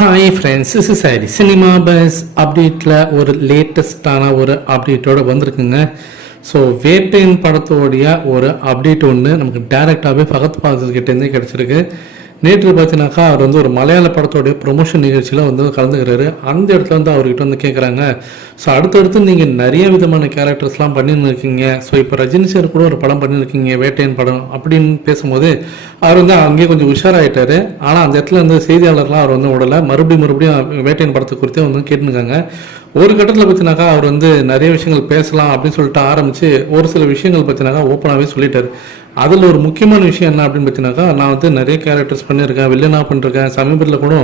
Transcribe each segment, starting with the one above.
Hi friends is சாரி cinema buzz அப்டேட்டில் ஒரு லேட்டஸ்டான ஒரு அப்டேட்டோடு வந்திருக்குங்க. ஸோ வேட்டையின் படத்தோடைய ஒரு அப்டேட் ஒன்று நமக்கு டேரெக்டாகவே பகத் பாதத்துக்கிட்டேருந்தே கிடச்சிருக்கு. நேற்று பார்த்தீங்கன்னாக்கா அவர் வந்து ஒரு மலையாள படத்தோடைய ப்ரொமோஷன் நிகழ்ச்சியில் வந்து கலந்துக்கிறாரு. அந்த இடத்துல வந்து அவர்கிட்ட வந்து கேட்குறாங்க ஸோ அடுத்தடுத்து நீங்கள் நிறைய விதமான கேரக்டர்ஸ்லாம் பண்ணியிருக்கீங்க ஸோ இப்போ ரஜினி சார் கூட ஒரு படம் பண்ணியிருக்கீங்க வேட்டையன் படம் அப்படின்னு பேசும்போது அவர் வந்து அங்கேயே கொஞ்சம் உஷாராயிட்டாரு. ஆனால் அந்த இடத்துல வந்து செய்தியாளர்லாம் அவர் வந்து விடலை மறுபடியும் மறுபடியும் வேட்டையன் படத்தை குறித்தே வந்து கேட்டுருக்காங்க. ஒரு கட்டத்தில் பார்த்தினாக்கா அவர் வந்து நிறைய விஷயங்கள் பேசலாம் அப்படின்னு சொல்லிட்டு ஆரம்பித்து ஒரு சில விஷயங்கள் பார்த்தினாக்கா ஓப்பனாகவே சொல்லிட்டார். அதில் ஒரு முக்கியமான விஷயம் என்ன அப்படின்னு பார்த்தீங்கன்னாக்கா நான் வந்து நிறைய கேரக்டர்ஸ் பண்ணியிருக்கேன் வில்லனாக பண்ணிருக்கேன் சமீபத்தில் கூட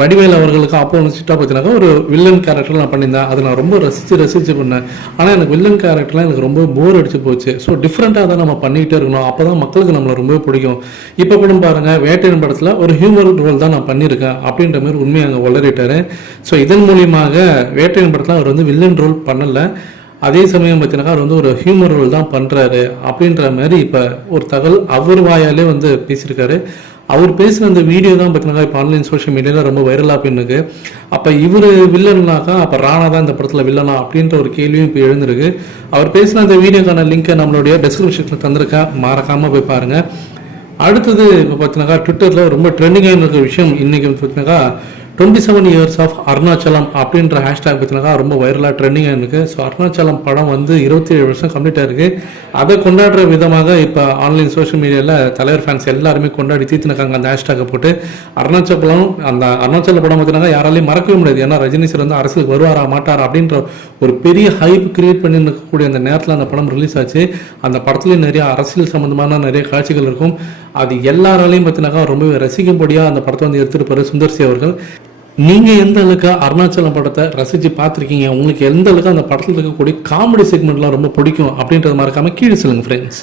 வடிவேல் அவர்களுக்கு ஆப்போசிட்டாக பார்த்தீங்கன்னாக்கா ஒரு வில்லன் கேரக்டர் நான் பண்ணியிருந்தேன். அதை நான் ரொம்ப ரசித்து ரசித்து பண்ணேன். ஆனால் எனக்கு வில்லன் கேரக்டர்லாம் எனக்கு ரொம்ப போர் அடிச்சு போச்சு. ஸோ டிஃப்ரெண்ட்டாக தான் நம்ம பண்ணிக்கிட்டே இருக்கணும். அப்போ தான் மக்களுக்கு நம்மளை ரொம்ப பிடிக்கும். இப்போ கூட பாருங்கள் வேட்டையன் படத்தில் ஒரு ஹியூமர் ரோல் தான் நான் பண்ணியிருக்கேன் அப்படின்ற மாதிரி உண்மையை அங்கே வளரிட்டாரு ஸோ இதன் மூலியமாக வேட்டையன் படத்தில் அவர் வந்து வில்லன் ரோல் பண்ணலை. அதே சமயம் பார்த்தீங்கன்னா அவர் வந்து ஒரு ஹியூமர் ரோல் தான் பண்ணுறாரு அப்படின்ற மாதிரி இப்போ ஒரு தகவல் அவர் வாயாலே வந்து பேசியிருக்காரு. அவர் பேசின அந்த வீடியோ தான் பார்த்தீங்கன்னா இப்போ ஆன்லைன் சோஷியல் மீடியாவில் ரொம்ப வைரலாக பின்னுக்கு அப்போ இவர் வில்லன்னாக்கா அப்போ ராணா தான் இந்த படத்தில் வில்லனா அப்படின்ற ஒரு கேள்வியும் இப்போ எழுந்திருக்கு. அவர் பேசின அந்த வீடியோக்கான லிங்கை நம்மளுடைய டெஸ்கிரிப்ஷனில் தந்திருக்கேன் மறக்காமல் போய் பாருங்கள் அடுத்தது இப்போ பார்த்தீங்கன்னாக்கா ட்விட்டரில் ரொம்ப ட்ரெண்டிங்காக இருக்கிற விஷயம் இன்றைக்கி பார்த்தீங்கன்னாக்கா twenty seven years of Arunachalam அப்படின்ற ஹேஷ்டாக் பார்த்தீங்கன்னா ரொம்ப வைரலாக ட்ரெண்டிங்காக இருக்கு. ஸோ அருணாச்சலம் படம் வந்து இருபத்தி ஏழு வருஷம் கம்ப்ளீட் ஆயிருக்கு அதை கொண்டாடுற விதமாக இப்போ ஆன்லைன் சோஷியல் மீடியாவில் தலைவர் ஃபேன்ஸ் எல்லாருமே கொண்டாடி தீர்த்துனாங்க அந்த ஹேஷ்டாக்கை போட்டு. அருணாச்சலம் அந்த அருணாச்சல படம் பார்த்தீங்கன்னா யாராலையும் மறக்கவே முடியாது. ஏன்னா ரஜினி சார் வந்து அரசுக்கு வருவாரா மாட்டாரா அப்படின்ற ஒரு பெரிய ஹைப் கிரியேட் பண்ணி இருக்கக்கூடிய அந்த நேரத்தில் அந்த படம் ரிலீஸ் ஆச்சு. அந்த படத்துலேயும் நிறைய அரசியல் சம்மந்தமான நிறைய காட்சிகள் இருக்கும். அது எல்லாராலையும் பார்த்தீங்கன்னாக்கா ரொம்பவே ரசிக்கும்படியாக அந்த படத்தை வந்து எடுத்துருப்பாரு சுந்தர்சி அவர்கள். நீங்கள் எந்த அளவுக்கு அருணாச்சலம் படத்தை ரசித்து பார்த்துருக்கீங்க? உங்களுக்கு எந்த அளவுக்கு அந்த படத்தில் இருக்கக்கூடிய காமெடி செக்மெண்ட்லாம் ரொம்ப பிடிக்கும் அப்படின்றத மறக்காமல் கீழே சொல்லுங்க ஃப்ரெண்ட்ஸ்